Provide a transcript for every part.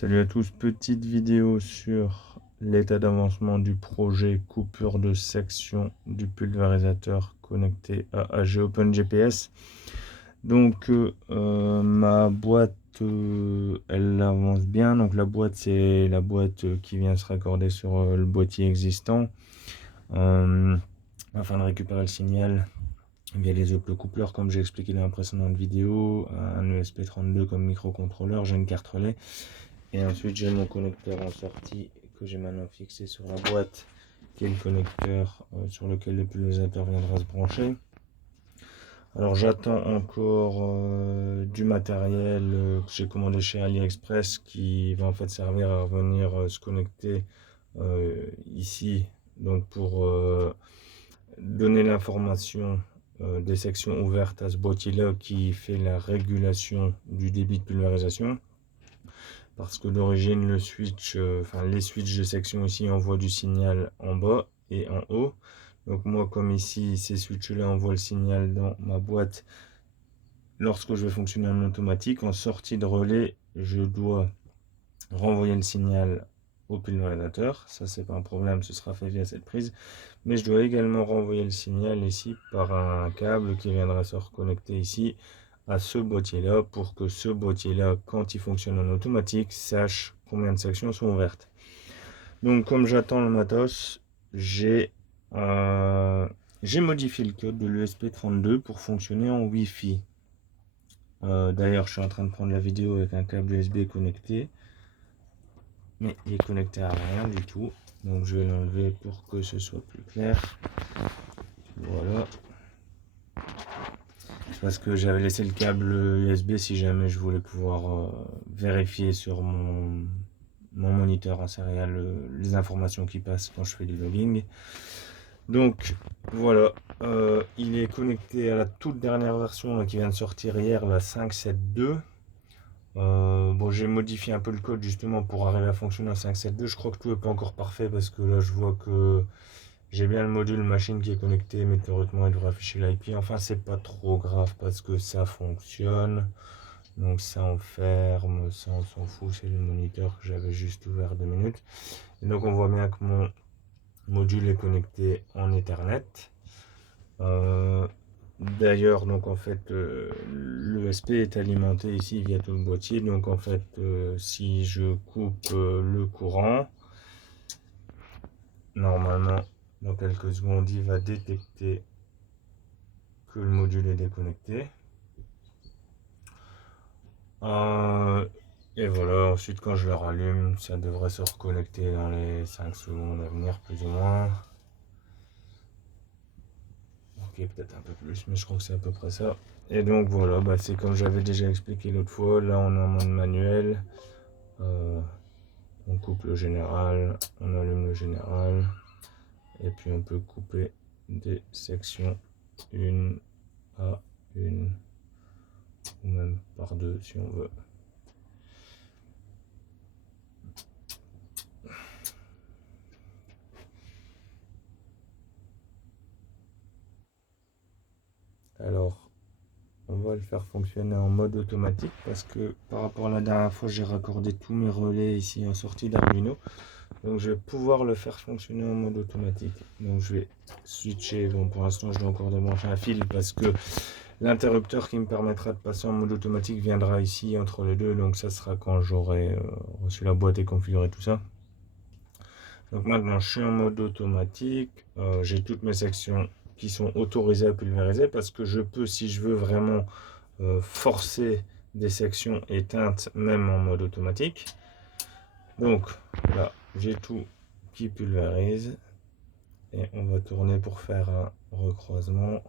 Salut à tous, petite vidéo sur l'état d'avancement du projet coupure de section du pulvérisateur connecté à AG OpenGPS. Donc ma boîte elle avance bien, donc la boîte c'est la boîte qui vient se raccorder sur le boîtier existant afin de récupérer le signal via les coupleurs comme j'ai expliqué dans la précédente vidéo, un ESP32 comme microcontrôleur, j'ai une carte relais. Et ensuite j'ai mon connecteur en sortie que j'ai maintenant fixé sur la boîte, qui est le connecteur sur lequel le pulvérisateur viendra se brancher. Alors j'attends encore du matériel que j'ai commandé chez AliExpress qui va en fait servir à venir se connecter ici, donc pour donner l'information des sections ouvertes à ce boîtier là qui fait la régulation du débit de pulvérisation. Parce que d'origine le switch, les switches de section ici envoient du signal en bas et en haut. Donc moi comme ici ces switches là envoient le signal dans ma boîte, lorsque je vais fonctionner en automatique, en sortie de relais je dois renvoyer le signal au pulvérisateur. Ça c'est pas un problème, ce sera fait via cette prise. Mais je dois également renvoyer le signal ici par un câble qui viendra se reconnecter ici à ce boîtier là pour que ce boîtier là, quand il fonctionne en automatique, sache combien de sections sont ouvertes. Donc comme j'attends le matos, j'ai modifié le code de l'ESP32 pour fonctionner en Wi-Fi. D'ailleurs je suis en train de prendre la vidéo avec un câble USB connecté, mais il est connecté à rien du tout, donc je vais l'enlever pour que ce soit plus clair. Voilà, parce que j'avais laissé le câble USB si jamais je voulais pouvoir vérifier sur mon moniteur en sérial les informations qui passent quand je fais du logging. Donc voilà, il est connecté à la toute dernière version là, qui vient de sortir hier, la 5.7.2. Bon, j'ai modifié un peu le code justement pour arriver à fonctionner en 5.7.2. Je crois que tout n'est pas encore parfait parce que là je vois que j'ai bien le module machine qui est connecté, mais théoriquement il devrait afficher l'IP. Enfin, c'est pas trop grave parce que ça fonctionne. Donc ça on ferme, ça on s'en fout, c'est le moniteur que j'avais juste ouvert 2 minutes. Et donc on voit bien que mon module est connecté en Ethernet. D'ailleurs, donc en fait, l'ESP est alimenté ici via tout le boîtier. Donc en fait, si je coupe le courant, normalement, dans quelques secondes, il va détecter que le module est déconnecté. Et voilà, ensuite quand je le rallume, ça devrait se reconnecter dans les 5 secondes à venir, plus ou moins. Ok, peut-être un peu plus, mais je crois que c'est à peu près ça. Et donc voilà, bah, c'est comme j'avais déjà expliqué l'autre fois, là on est en mode manuel. On coupe le général, on allume le général, et puis on peut couper des sections une à une, ou même par deux si on veut. Alors, on va le faire fonctionner en mode automatique parce que par rapport à la dernière fois, j'ai raccordé tous mes relais ici en sortie d'Arduino. Donc je vais pouvoir le faire fonctionner en mode automatique. Donc je vais switcher. Bon, pour l'instant, je dois encore débrancher un fil parce que l'interrupteur qui me permettra de passer en mode automatique viendra ici entre les deux. Donc ça sera quand j'aurai reçu la boîte et configuré tout ça. Donc maintenant, je suis en mode automatique. J'ai toutes mes sections qui sont autorisées à pulvériser parce que je peux, si je veux vraiment forcer des sections éteintes, même en mode automatique. Donc là, j'ai tout qui pulvérise et on va tourner pour faire un recroisement.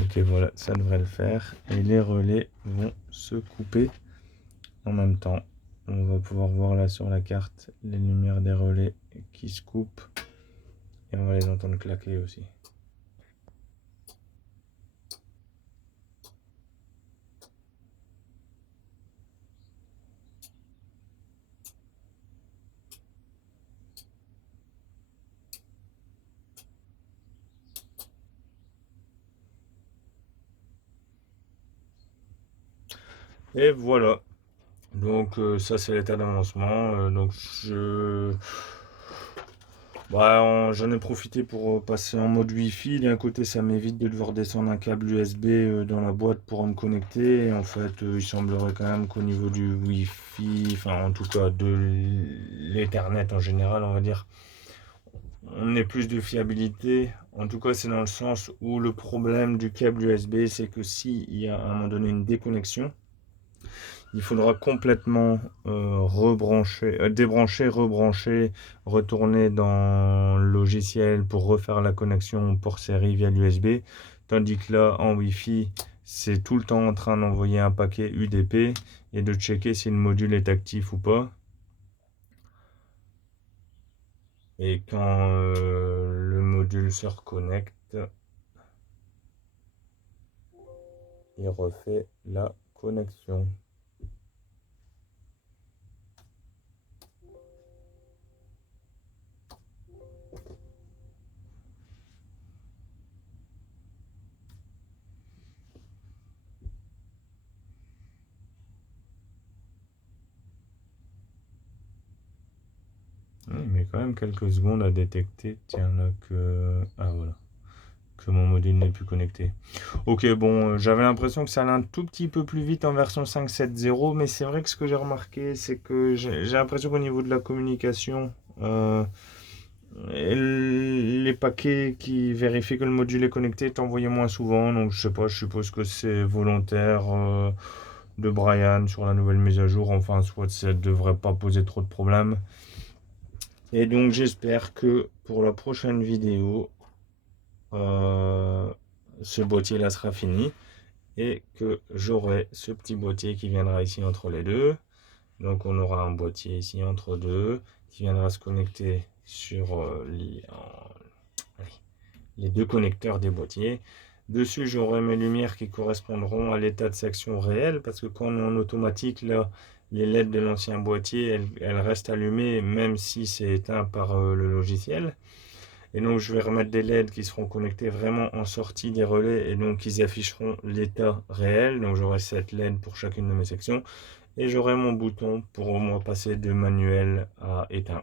Ok, voilà, ça devrait le faire et les relais vont se couper en même temps. On va pouvoir voir là sur la carte les lumières des relais qui se coupent. Et on va les entendre claquer aussi. Et voilà. Donc ça c'est l'état d'avancement. Donc j'en ai profité pour passer en mode Wi-Fi. D'un côté, ça m'évite de devoir descendre un câble USB dans la boîte pour me connecter. Et en fait, il semblerait quand même qu'au niveau du Wi-Fi, enfin en tout cas de l'Ethernet en général, on va dire, on ait plus de fiabilité. En tout cas, c'est dans le sens où le problème du câble USB, c'est que s'il y a à un moment donné une déconnexion, il faudra complètement débrancher, rebrancher, retourner dans le logiciel pour refaire la connexion port série via l'USB. Tandis que là, en Wi-Fi, c'est tout le temps en train d'envoyer un paquet UDP et de checker si le module est actif ou pas. Et quand le module se reconnecte, il refait la connexion. Il met quand même quelques secondes à détecter, tiens là que... Ah voilà, que mon module n'est plus connecté. Ok, bon, j'avais l'impression que ça allait un tout petit peu plus vite en version 5.7.0, mais c'est vrai que ce que j'ai remarqué, c'est que j'ai l'impression qu'au niveau de la communication, les paquets qui vérifient que le module est connecté est envoyé moins souvent, donc je sais pas, je suppose que c'est volontaire de Brian sur la nouvelle mise à jour, enfin soit ça devrait pas poser trop de problèmes. Et donc j'espère que pour la prochaine vidéo, ce boîtier là sera fini et que j'aurai ce petit boîtier qui viendra ici entre les deux. Donc on aura un boîtier ici entre deux qui viendra se connecter sur les deux connecteurs des boîtiers. Dessus j'aurai mes lumières qui correspondront à l'état de section réel, parce que quand on est en automatique là, les LED de l'ancien boîtier elles restent allumées même si c'est éteint par le logiciel. Et donc je vais remettre des LED qui seront connectés vraiment en sortie des relais, et donc ils afficheront l'état réel. Donc j'aurai 7 LED pour chacune de mes sections et j'aurai mon bouton pour au moins passer de manuel à éteint.